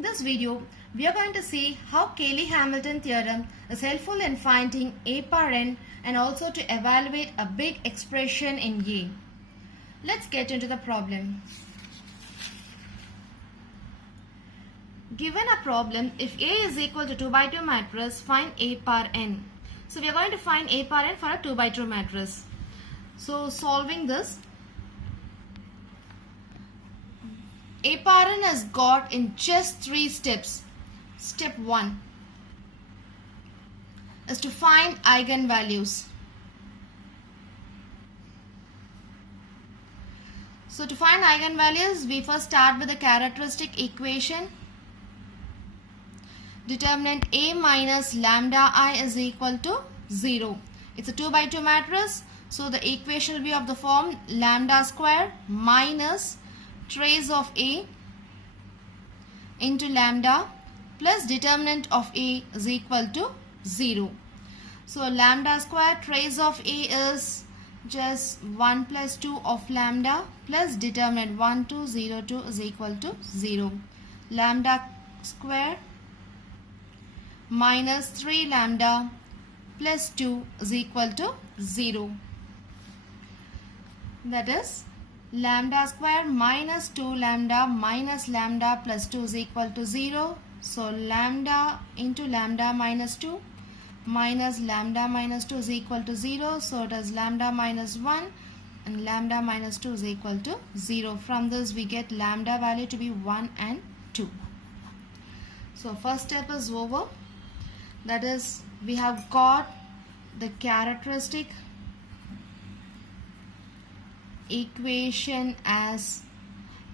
In this video, we are going to see how Cayley-Hamilton theorem is helpful in finding A power n and also to evaluate a big expression in A. Let's get into the problem. Given a problem, if A is equal to 2 by 2 matrix, find A power n. So we are going to find A power n for a 2 by 2 matrix. So solving this, A power n is got in just 3 steps. Step 1 is to find eigenvalues. So to find eigenvalues, we first start with the characteristic equation. Determinant A minus lambda I is equal to 0. It's a 2 by 2 matrix. So the equation will be of the form lambda square minus trace of A into lambda plus determinant of A is equal to 0. So lambda square trace of A is just 1 plus 2 of lambda plus determinant 1 2 0 2 is equal to 0. Lambda square minus 3 lambda plus 2 is equal to 0. That is lambda square minus 2 lambda minus lambda plus 2 is equal to 0. So lambda into lambda minus 2 minus lambda minus 2 is equal to 0. So it is lambda minus 1 and lambda minus 2 is equal to 0. From this we get lambda value to be 1 and 2. So first step is over. That is, we have got the characteristic equation as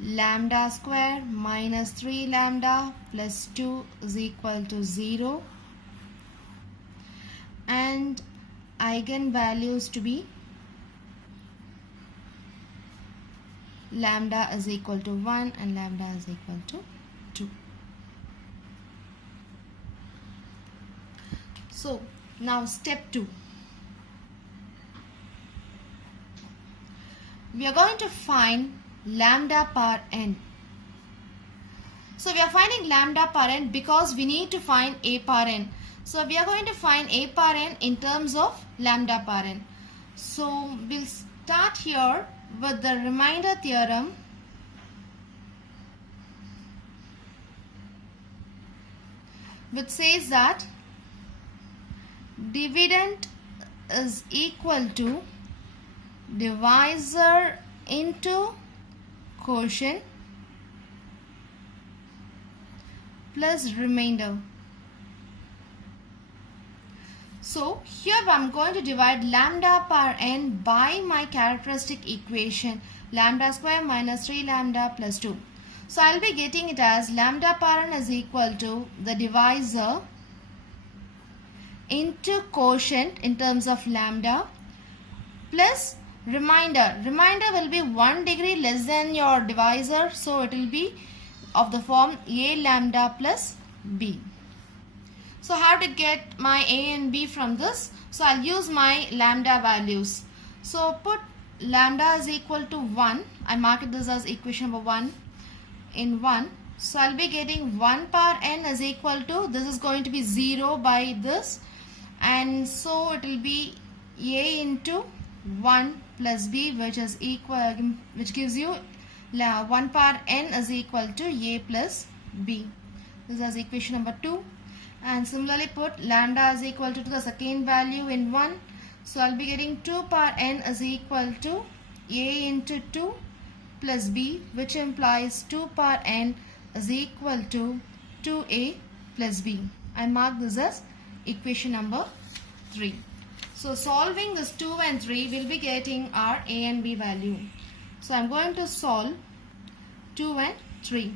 lambda square minus 3 lambda plus 2 is equal to 0 and eigenvalues to be lambda is equal to 1 and lambda is equal to 2. So now step 2. We are going to find lambda power n. So we are finding lambda power n because we need to find A power n. So we are going to find A power n in terms of lambda power n. So we'll start here with the remainder theorem. Which says that dividend is equal to divisor into quotient plus remainder. So here I am going to divide lambda power n by my characteristic equation lambda square minus 3 lambda plus 2. So I will be getting it as lambda power n is equal to the divisor into quotient in terms of lambda plus remainder. Remainder will be 1 degree less than your divisor, so it will be of the form A lambda plus B. So how to get my A and B from this? So I'll use my lambda values. So put lambda is equal to 1. I mark this as equation number 1 in 1. So I'll be getting 1 power n is equal to, this is going to be 0 by this, and so it will be A into 1 plus B, which is equal, which gives you 1 power n is equal to A plus B. This is equation number 2. And similarly put lambda is equal to the second value in 1. So I'll be getting 2 power n is equal to A into 2 plus B, which implies 2 power n is equal to 2A plus B. I mark this as equation number 3. So solving this 2 and 3, we'll be getting our A and B value. So I'm going to solve 2 and 3.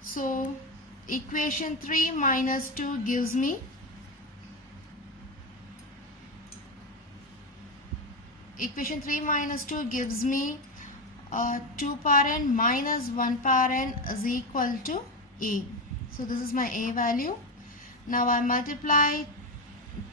So equation 3 minus 2 gives me equation 3 minus 2 gives me 2 power n minus 1 power n is equal to A. So this is my A value. Now I multiply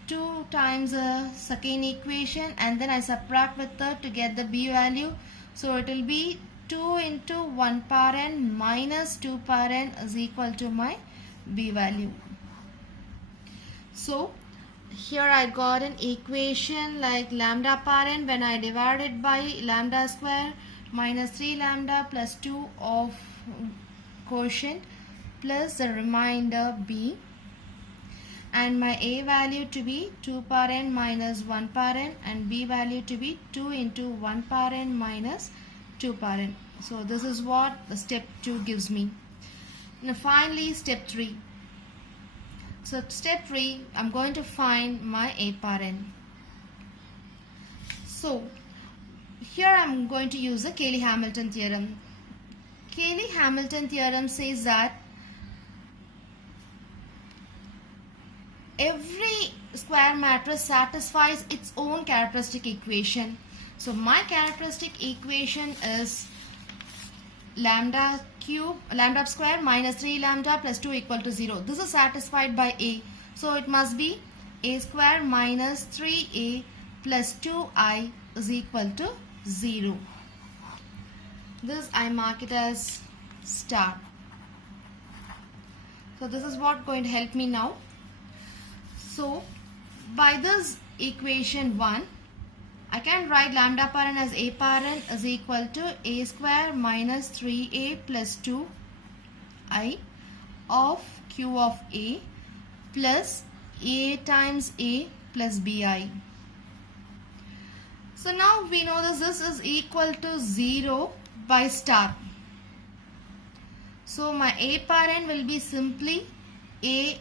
2 times the second equation and then I subtract with third to get the B value. So it will be 2 into 1 power n minus 2 power n is equal to my b value. So here I got an equation like lambda power n when I divide it by lambda square minus 3 lambda plus 2 of quotient plus the remainder b, and my a value to be 2 power n minus 1 power n and b value to be 2 into 1 power n minus 2 power n. So this is what the step 2 gives me. Now finally step 3. So step 3, I'm going to find my a power n. So here I'm going to use the Cayley-Hamilton theorem. Cayley-Hamilton theorem says that every square matrix satisfies its own characteristic equation. So my characteristic equation is lambda square minus 3 lambda plus 2 equal to 0. This is satisfied by a. So it must be a square minus 3a plus 2i is equal to 0. This I mark it as star. So this is what going to help me now. So by this equation 1, I can write lambda power n as a power n is equal to a square minus 3a plus 2i of q of a plus a times a plus bi. So now we know this is equal to 0 by star. So my a power n will be simply a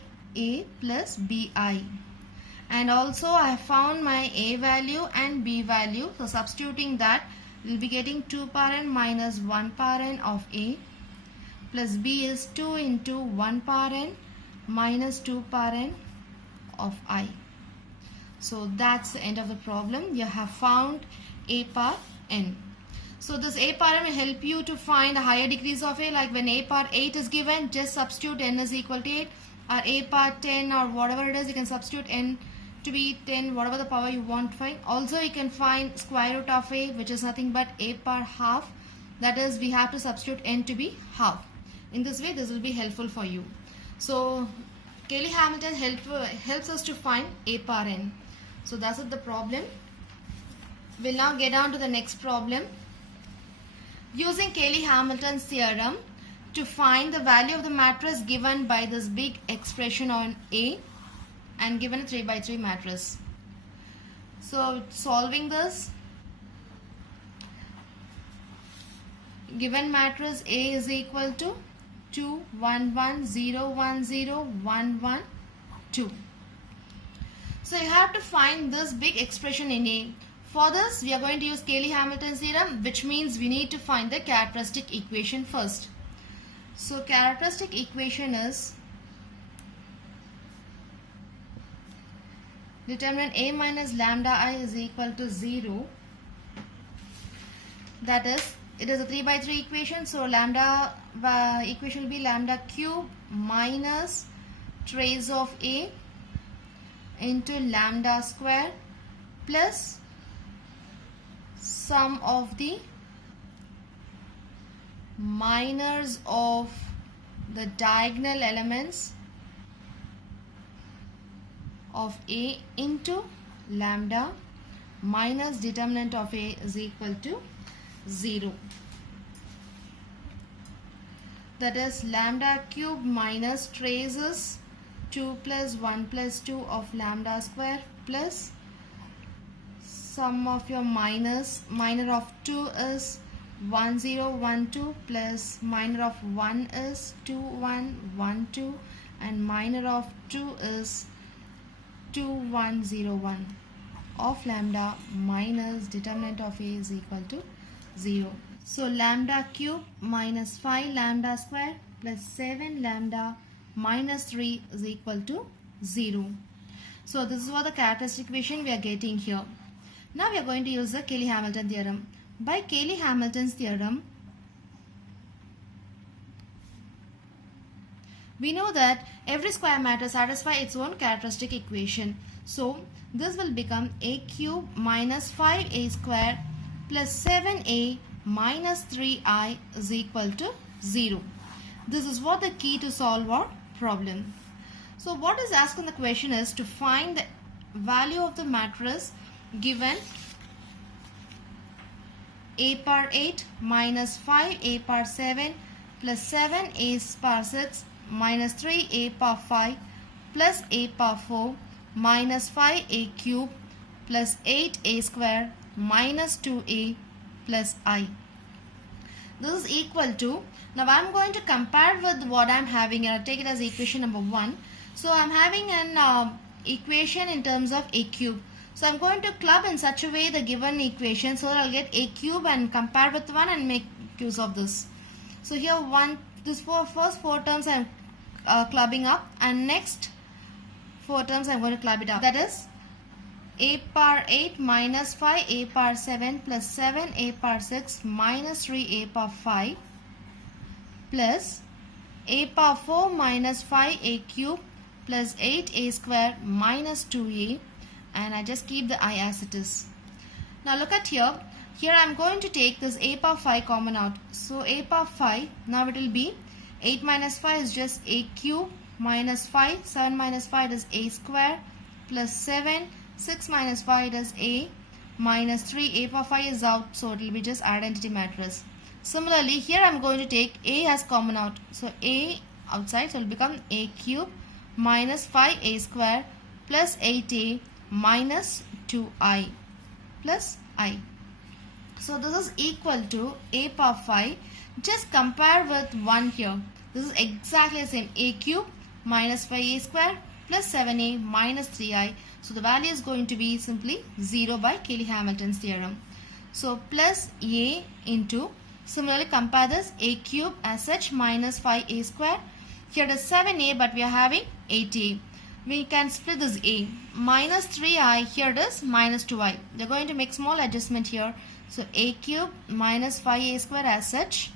plus bi. And also I have found my a value and b value. So substituting that, we will be getting 2 power n minus 1 power n of a plus b is 2 into 1 power n minus 2 power n of I. So that's the end of the problem. You have found a power n. So this a power n will help you to find the higher degrees of a, like when a power 8 is given, just substitute n is equal to 8, or a power 10 or whatever it is, you can substitute n to be 10, whatever the power you want to find. Also you can find square root of a, which is nothing but a power half. That is, we have to substitute n to be half. In this way, this will be helpful for you. So Cayley-Hamilton helps us to find a power n. So that's it, the problem. We'll now get on to the next problem. Using Cayley-Hamilton's theorem to find the value of the matrix given by this big expression on A and given a 3 by 3 matrix. So solving this, given matrix A is equal to 2 1 1 0 1 0 1 1 2. So you have to find this big expression in A. For this, we are going to use Cayley-Hamilton's theorem, which means we need to find the characteristic equation first. So characteristic equation is determinant a minus lambda I is equal to 0. That is, it is a 3 by 3 equation. So lambda equation will be lambda cube minus trace of a into lambda square plus sum of the minors of the diagonal elements of a into lambda minus determinant of a is equal to 0. That is lambda cube minus traces 2 plus 1 plus 2 of lambda square plus sum of your minor of 2 is 1 0 1 2 plus minor of 1 is 2 1 1 2 and minor of 2 is 2 1 0 1 of lambda minus determinant of a is equal to 0. So lambda cube minus 5 lambda square plus 7 lambda minus 3 is equal to 0. So this is what the characteristic equation we are getting here. Now we are going to use the Cayley-Hamilton theorem. By Cayley-Hamilton's theorem, we know that every square matrix satisfies its own characteristic equation. So this will become a cube minus 5a square plus 7a minus 3i is equal to 0. This is what the key to solve our problem. So what is asked in the question is to find the value of the matrix given a power 8 minus 5a power 7 plus 7a power 6 minus 3a power 5 plus a power 4 minus 5a cube plus 8a square minus 2a plus I. This is equal to, now I am going to compare with what I am having and I take it as equation number 1. So I am having an equation in terms of a cube. So I am going to club in such a way the given equation so that I will get a cube and compare with 1 and make use of this. So here first 4 terms I am clubbing up, and next 4 terms I am going to club it up. That is a power 8 minus 5a power 7 plus 7a power 6 minus 3a power 5 plus a power 4 minus 5a cube plus 8a square minus 2a, and I just keep the I as it is. Now look at here. Here I am going to take this a power 5 common out. So a power 5, now it will be 8 minus 5 is just a cube minus 5, 7 minus 5 is a square plus 7, 6 minus 5 is a minus 3, a power 5 is out, so it will be just identity matrix. Similarly, here I am going to take a as common out. So a outside, so it will become a cube minus 5a square plus 8a minus 2i plus I. So this is equal to a power 5. Just compare with 1 here. This is exactly the same. A cube minus 5a square plus 7a minus 3i. So the value is going to be simply 0 by Cayley-Hamilton's theorem. So plus a into, similarly compare this, a cube as such minus 5a square. Here it is 7a, but we are having 8a. We can split this a. Minus 3i, here it is minus 2i. They are going to make small adjustment here. So a cube minus 5a square as such.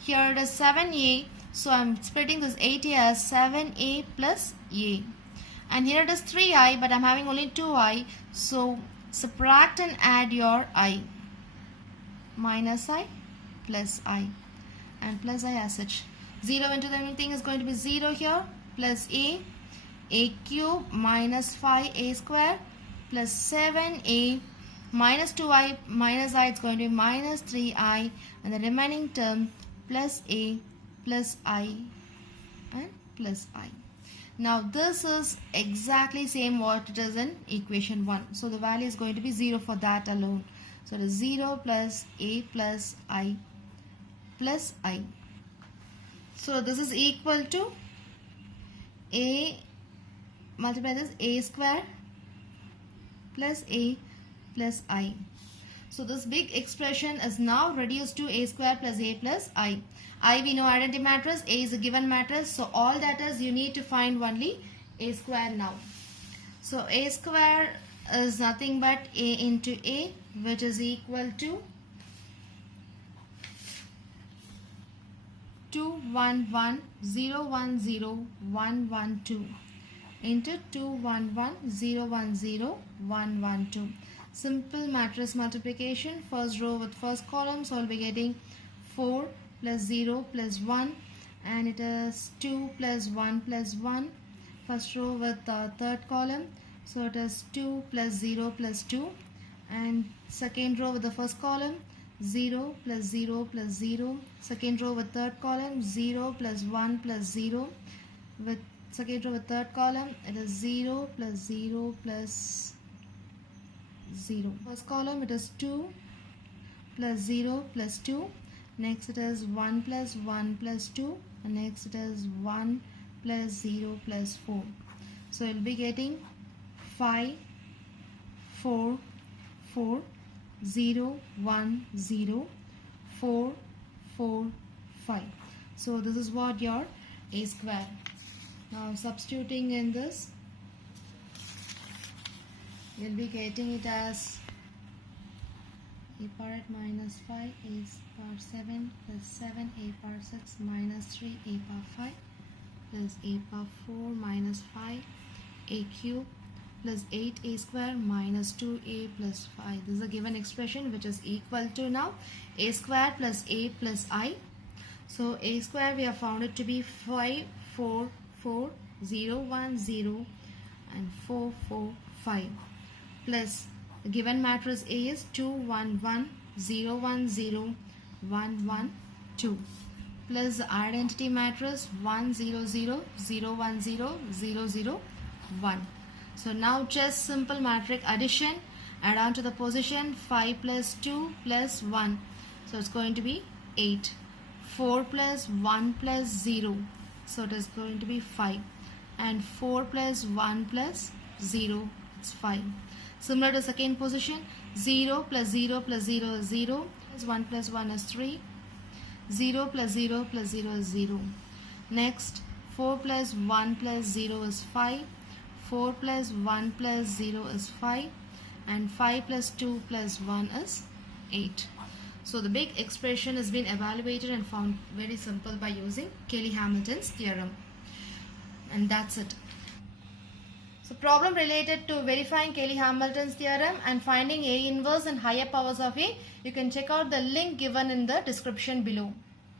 Here it is 7a. So I am splitting this 8a as 7a plus a. And here it is 3i, but I am having only 2i. So subtract and add your I. Minus I plus I. And plus I as such. 0 into everything is going to be 0 here. Plus a cube minus 5a square plus 7a minus 2i minus I, it's going to be minus 3i, and the remaining term plus a plus I and plus I. Now this is exactly same what it is in equation 1. So the value is going to be 0 for that alone. So it is 0 plus a plus I plus I. So this is equal to a, multiply this, a square plus a plus I. So this big expression is now reduced to a square plus a plus I. I, we know identity matrix, a is a given matrix, so all that is you need to find only a square now. So a square is nothing but a into a, which is equal to 211010112 into 211010112. Simple matrix multiplication, first row with first column, so I'll be getting 4 plus 0 plus 1, and it is 2 plus 1 plus 1. First row with the third column, so it is 2 plus 0 plus 2, and second row with the first column, 0 plus 0 plus 0. Second row with third column, 0 plus 1 plus 0. With second row with third column, it is 0 plus 0 plus 0. First column, it is 2 plus 0 plus 2. Next it is 1 plus 1 plus 2. And next it is 1 plus 0 plus 4. So it will be getting 5, 4, 4, 0, 1, 0, 4, 4, 5. So this is what your a square. Now substituting in this, you will be getting it as a power 8 minus 5 a power 7 plus 7 a power 6 minus 3 a power 5 plus a power 4 minus 5 a cube plus 8a square minus 2a plus 5. This is a given expression which is equal to now a square plus a plus I. So a square we have found it to be 5, 4, 4, 0, 1, 0 and 4, 4, 5 plus the given matrix A is 2, 1, 1, 0, 1, 0, 1, 1, 2 plus the identity matrix 1, 0, 0, 0, 1, 0, 0, 0, 1. So now just simple matrix addition, add on to the position 5 plus 2 plus 1. So it's going to be 8. 4 plus 1 plus 0. So it is going to be 5. And 4 plus 1 plus 0. It's 5. Similar to second position, 0 plus 0 plus 0 is 0. 1 plus 1 is 3. 0 plus 0 plus 0 is 0. Next, 4 plus 1 plus 0 is 5. 4 plus 1 plus 0 is 5. And 5 plus 2 plus 1 is 8. So the big expression has been evaluated and found very simple by using Cayley-Hamilton's theorem. And that's it. So problem related to verifying Cayley-Hamilton's theorem and finding A inverse and higher powers of A, you can check out the link given in the description below.